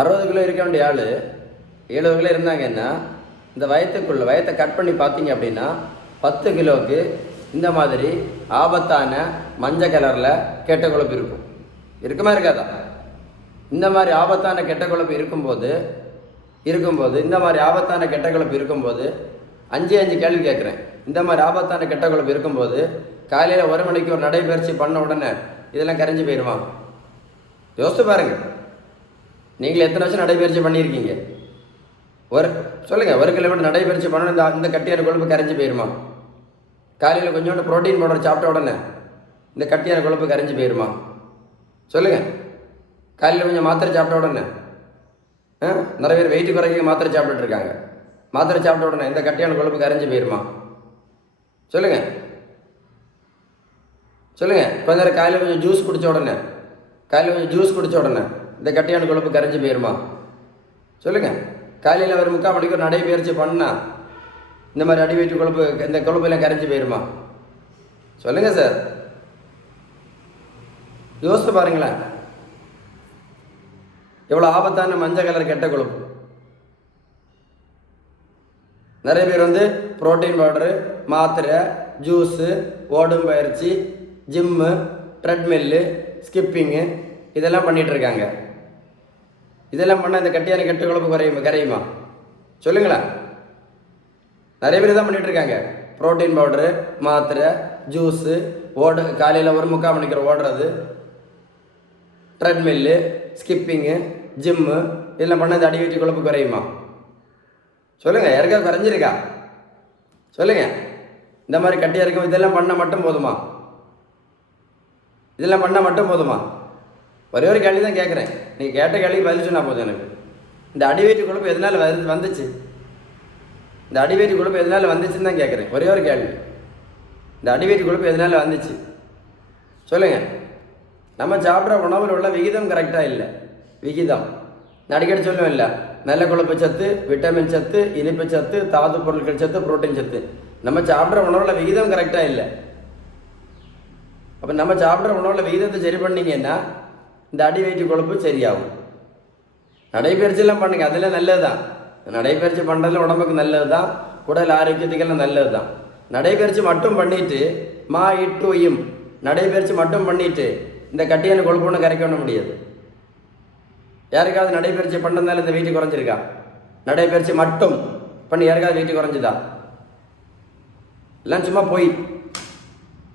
60 kilo இருக்க வேண்டிய ஆள் 70 கிலோ இருந்தாங்கன்னா இந்த வயத்தை கட் பண்ணி பார்த்தீங்க அப்படின்னா 10 கிலோவுக்கு இந்த மாதிரி ஆபத்தான மஞ்சள் கலரில் கெட்ட கொழுப்பு இருக்கும். இருக்குமா இருக்காதா? இந்த மாதிரி ஆபத்தான கெட்ட கொழுப்பு இருக்கும்போது இந்த மாதிரி ஆபத்தான கெட்ட கொழுப்பு இருக்கும்போது 5 கேள்வி கேட்குறேன். இந்த மாதிரி ஆபத்தான கெட்ட கொழுப்பு இருக்கும்போது காலையில் 1 மணிக்கு ஒரு நடைபயிற்சி பண்ண உடனே இதெல்லாம் கரைஞ்சி போயிடுமா? யோசித்து பாருங்க. நீங்கள் எத்தனை வருஷம் நடைபயிற்சி பண்ணியிருக்கீங்க? சொல்லுங்கள், 1 கிலோமீட்டர் நடைபயிற்சி பண்ணணும், இந்த கட்டியான கொழுப்பு கரைஞ்சி போயிடுமா? காலையில் கொஞ்சோண்டு ப்ரோட்டீன் பவுடர் சாப்பிட்ட உடனே இந்த கட்டியான கொழுப்பு கரைஞ்சி போயிடுமா? சொல்லுங்கள். காலையில் கொஞ்சம் மாத்திரை சாப்பிட்ட உடனே நிறைய பேர் வெயிட் குறைக்க மாத்திரை சாப்பிட்டுட்டு இருக்காங்க. மாத்திரை சாப்பிட்ட உடனே இந்த கட்டியான கொழுப்பு கரைஞ்சி போயிடுமா? சொல்லுங்கள். கொஞ்ச நேரம் காலையில் கொஞ்சம் ஜூஸ் குடித்த உடனே இந்த கட்டியான கொழுப்பு கரைஞ்சி போயிடுமா? சொல்லுங்கள். காலையில் ஒரு 3/4 மணிக்கு ஒரு நடைபயிற்சி பண்ணால் இந்த மாதிரி அடி வயிற்று கொழுப்பு, இந்த கொழுப்பெல்லாம் கரைஞ்சி போயிடுமா? சொல்லுங்கள் சார், யோசித்து பாருங்களேன். எவ்வளோ ஆபத்தான மஞ்சள் கலர் கெட்ட கொழுப்பு. நிறைய பேர் புரோட்டீன் பவுடரு, மாத்திரை, ஜூஸு, ஓடும் பயிற்சி, ஜிம்மு, ட்ரெட்மில்லு, ஸ்கிப்பிங்கு இதெல்லாம் பண்ணிகிட்டு இருக்காங்க. இதெல்லாம் பண்ணால் இந்த கட்டியான கெட்ட கொழுப்பு கரையுமா? சொல்லுங்களேன். நிறைய பேர் தான் பண்ணிகிட்டு இருக்காங்க. புரோட்டீன் பவுடரு, மாத்திரை, ஜூஸு, காலையில் ஒரு 3/4 மணிக்கு ஓடுறது, ட்ரெட்மில்லு, ஸ்கிப்பிங்கு, ஜிம்மு இதெல்லாம் பண்ண இந்த அடி வயிற்று கொழுப்பு குறையுமா? சொல்லுங்கள். யாருக்காவது குறைஞ்சிருக்கா? சொல்லுங்கள். இந்த மாதிரி கட்டியாக இருக்கும் இதெல்லாம் பண்ணால் மட்டும் போதுமா? ஒரே ஒரு கேள்வி தான் கேட்குறேன். நீங்கள் கேட்ட கேள்விக்கு பதில் சொன்னால் போதும் எனக்கு. இந்த அடி வயிற்று கொழுப்பு எதனால் வந்துச்சு? இந்த அடி வயிற்று கொழுப்பு எதனால் வந்துச்சுன்னு தான் கேட்குறேன். ஒரே ஒரு கேள்வி. இந்த அடி வயிற்று கொழுப்பு எதனால் வந்துச்சு? சொல்லுங்கள். நம்ம சாப்பிட்ற உணவில் உள்ள விகிதம் கரெக்டாக இல்லை. விகிதம் நான் அடிக்கடி சொல்லுவேன் இல்லை, நல்ல கொழுப்பு சத்து, விட்டமின் சத்து, இனிப்பு சத்து, தாது பொருட்கள் சத்து, புரோட்டீன் சத்து. நம்ம சாப்பிட்ற உணவில் விகிதம் கரெக்டாக இல்லை. அப்போ நம்ம சாப்பிட்ற உணவில் விகிதத்தை சரி பண்ணிங்கன்னா இந்த அடி வயிற்று கொழுப்பு சரியாகும். நடைபயிற்சியெல்லாம் பண்ணுங்க, அதெல்லாம் நல்லது தான். நடைபயிற்சி பண்ணுறதுல உடம்புக்கு நல்லது தான், உடல் ஆரோக்கியத்துக்கெல்லாம் நல்லது தான். நடைபயிற்சி மட்டும் பண்ணிட்டு நடைபயிற்சி மட்டும் பண்ணிட்டு இந்த கட்டியான கொழுப்பு ஒன்று கரைக்க பண்ண முடியாது. யாருக்காவது நடைபயிற்சி பண்ணதுனால இந்த வெயிட் குறைஞ்சிருக்கா? நடைபயிற்சி மட்டும் பண்ணி யாருக்காவது வெயிட் குறைஞ்சுதா? எல்லாம் சும்மா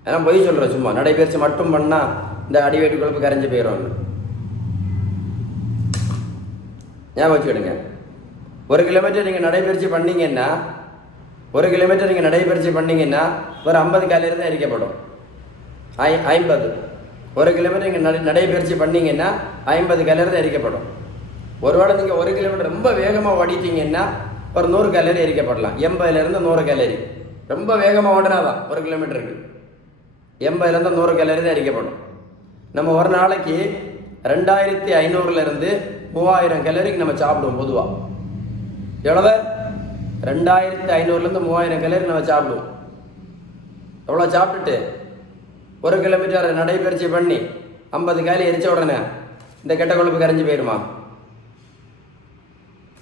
எல்லாம் பொய் சொல்கிறேன். சும்மா நடைபயிற்சி மட்டும் பண்ணால் இந்த அடி வயிற்று கொழுப்பு கரைஞ்சி போயிடும். ஞாபகம் வச்சுக்கிடுங்க. 1 கிலோமீட்டர் நீங்கள் நடைபயிற்சி பண்ணீங்கன்னா ஒரு 50 கேலரி தான் எரிக்கப்படும். 50 1 கிலோமீட்டர் நீங்கள் நடைபயிற்சி பண்ணீங்கன்னா 50 கேலரி தான் எரிக்கப்படும். ஒருவேளை நீங்கள் 1 கிலோமீட்டர் ரொம்ப வேகமாக ஓடிட்டீங்கன்னா ஒரு 100 கேலரி எரிக்கப்படலாம். 80லேருந்து 100 கேலரி. ரொம்ப வேகமாக ஓடினாதான் 1 கிலோமீட்டருக்கு 80லேருந்து 100 கேலரி தான் எரிக்கப்படும். நம்ம ஒரு நாளைக்கு 2500லேருந்து 3000 கேலரிக்கு நம்ம சாப்பிடுவோம். பொதுவாக எவ்வளவு? 2500லேருந்து 3000 கேலரி நம்ம சாப்பிடுவோம். எவ்வளோ சாப்பிட்டுட்டு 1 கிலோமீட்டர் நடைபயிற்சி பண்ணி 50 கேலரி எரிச்ச உடனே இந்த கெட்ட கொழுப்பு கரைஞ்சி போயிடுமா?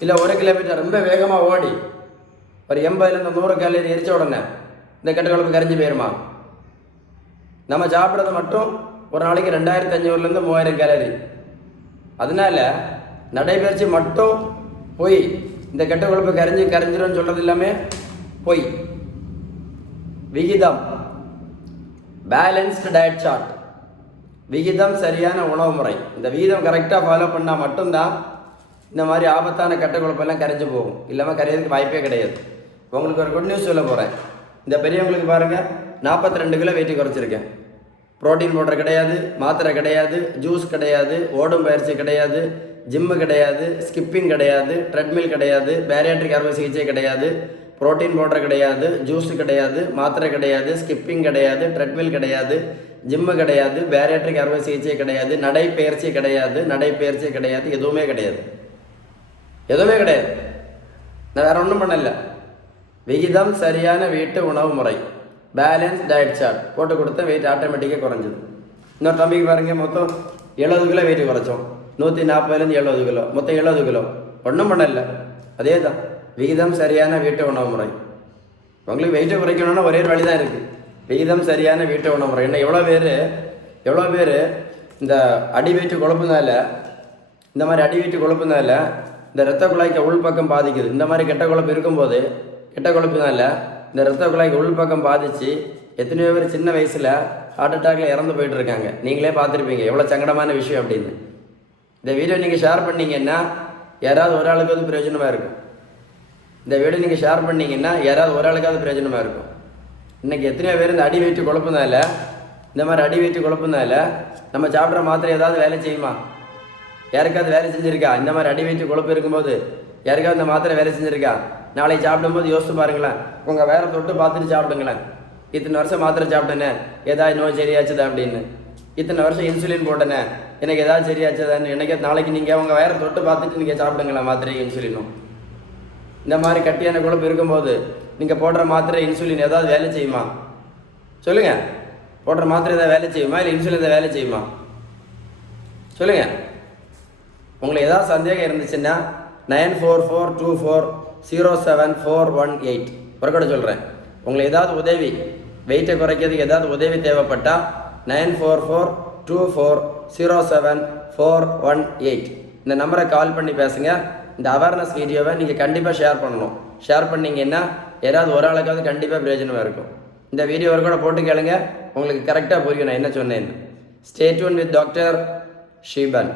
இல்லை 1 கிலோமீட்டர் ரொம்ப வேகமாக ஓடி ஒரு 80லேருந்து 100 கேலரி எரிச்ச உடனே இந்த கெட்ட கொழுப்பு கரைஞ்சி போயிடுமா? நம்ம சாப்பிட்றது மட்டும் ஒரு நாளைக்கு 2500லேருந்து 3000 கேலரி. அதனால நடைபயிற்சி மட்டும் போய் இந்த கெட்ட கொழுப்பு கரைஞ்சிரும்னு சொல்கிறது எல்லாமே போய். விகிதம், பேலன்ஸ்டு டயட் சார்ட், விகிதம் சரியான உணவு முறை, இந்த விகிதம் கரெக்டாக ஃபாலோ பண்ணால் மட்டும்தான் இந்த மாதிரி ஆபத்தான கெட்ட கொழுப்பெல்லாம் கரைஞ்சி போகும். இல்லாமல் கரையிறதுக்கு வாய்ப்பே கிடையாது. உங்களுக்கு ஒரு குட் நியூஸ் சொல்ல போகிறேன். இந்த பெரியவங்களுக்கு பாருங்கள், 42 கிலோ வெயிட் குறைச்சிருக்கேன். புரோட்டீன் பவுடர் கிடையாது, மாத்திரை கிடையாது, ஜூஸ் கிடையாது, ஓடும் பயிற்சி கிடையாது, ஜிம்மு கிடையாது, ஸ்கிப்பிங் கிடையாது, ட்ரெட்மில் கிடையாது, பேரியாட்ரிக் அறுவை சிகிச்சை கிடையாது, புரோட்டீன் பவுடர் கிடையாது, ஜூஸ் கிடையாது, மாத்திரை கிடையாது, ஸ்கிப்பிங் கிடையாது, ட்ரெட்மில் கிடையாது, ஜிம்மு கிடையாது, பேரியாட்ரிக் அறுவை சிகிச்சை கிடையாது, நடைப்பயிற்சி கிடையாது, எதுவுமே கிடையாது. நான் வேற ஒன்றும் பண்ணல. விகிதம் சரியான வீட்டு உணவு முறை, பேலன்ஸ் டயட் சார்ட் போட்டு கொடுத்த வெயிட் ஆட்டோமேட்டிக்காக குறைஞ்சிது. இன்னொரு தம்பிக்கு பாருங்கள், மொத்தம் 70 கிலோ வெயிட் குறைச்சோம். 140லேருந்து 70 கிலோ, மொத்தம் 70 கிலோ. ஒன்றும் பண்ணல, அதே தான் விகிதம் சரியான வீட்டு உணவு முறை. உங்களுக்கு வெயிட்டை குறைக்கணும்னா ஒரே வழி தான் இருக்குது, விகிதம் சரியான வீட்டு உணவு முறை. என்ன எவ்வளோ பேர் இந்த அடி வயிற்று கொழுப்புனால, இந்த மாதிரி அடி வயிற்று கொழுப்புனால இந்த இரத்த குழாய்க்கு உள்பக்கம் பாதிக்குது. இந்த மாதிரி கெட்ட கொழுப்பு இருக்கும்போது, கெட்ட கொழுப்புனால இந்த இரத்த குழாய்க்கு உள்பக்கம் பாதித்து எத்தனையோ பேர் சின்ன வயசில் ஹார்ட் அட்டாக்ல இறந்து போயிட்டு இருக்காங்க. நீங்களே பார்த்துருப்பீங்க எவ்வளோ சங்கடமான விஷயம் அப்படின்னு. இந்த வீடியோ நீங்கள் ஷேர் பண்ணீங்கன்னா யாராவது ஒரு ஆளுக்காவது பிரயோஜனமாக இருக்கும். இந்த வீடியோ நீங்கள் ஷேர் பண்ணீங்கன்னா யாராவது ஒரு ஆளுக்காவது பிரயோஜனமாக இருக்கும். இன்றைக்கி எத்தனையோ பேர் இந்த அடி வயிற்று கொழுப்புனால, இந்த மாதிரி அடி வயிற்று கொழுப்புனால நம்ம சாப்பிட்ற மாத்திரை ஏதாவது வேலை செய்யுமா? யாருக்காவது வேலை செஞ்சுருக்கா? இந்த மாதிரி அடி வயிற்று கொழுப்பு இருக்கும்போது யாருக்காவது இந்த மாத்திரை வேலை செஞ்சுருக்கா? நாளைக்கு சாப்பிடும்போது யோசிச்சு பாருங்களேன், உங்கள் வேற தொட்டு பார்த்துட்டு சாப்பிடுங்களேன். இத்தனை வருஷம் மாத்திரை சாப்பிட்டேனே, ஏதாவது நோய் சரியாச்சுதா அப்படின்னு. இத்தனை வருஷம் இன்சுலின் போட்டேனே, எனக்கு ஏதாவது சரியாச்சுதான்னு என்னைக்கே நாளைக்கு நீங்கள் உங்கள் வேற தொட்டு பார்த்துட்டு நீங்கள் சாப்பிடுங்களேன் மாத்திரை இன்சுலினும். இந்த மாதிரி கட்டியான கொழுப்பு இருக்கும்போது நீங்கள் போடுற மாத்திரை இன்சுலின் ஏதாவது வேலை செய்யுமா? சொல்லுங்கள், போடுற மாத்திரை ஏதாவது வேலை செய்யுமா? இல்லை இன்சுலின் ஏதாவது வேலை செய்யுமா? சொல்லுங்கள். உங்களுக்கு ஏதாவது சந்தேகம் இருந்துச்சுன்னா 9442407418 ஒருக்கட சொல்கிறேன். உங்களுக்கு ஏதாவது உதவி, வெயிட்டை குறைக்கிறதுக்கு ஏதாவது உதவி தேவைப்பட்டால் 9442407418 இந்த நம்பரை கால் பண்ணி பேசுங்க. இந்த அவேர்னஸ் வீடியோவை நீங்கள் கண்டிப்பாக ஷேர் பண்ணணும். ஷேர் பண்ணிங்கன்னா யாராவது ஒரு ஆளுக்காவது கண்டிப்பாக பிரயோஜனமாக இருக்கும். இந்த வீடியோ ஒரு கூட போட்டு கேளுங்க, உங்களுக்கு கரெக்டாக புரியும் நான் என்ன சொன்னேன்னு. Stay tune with doctor Sheeban.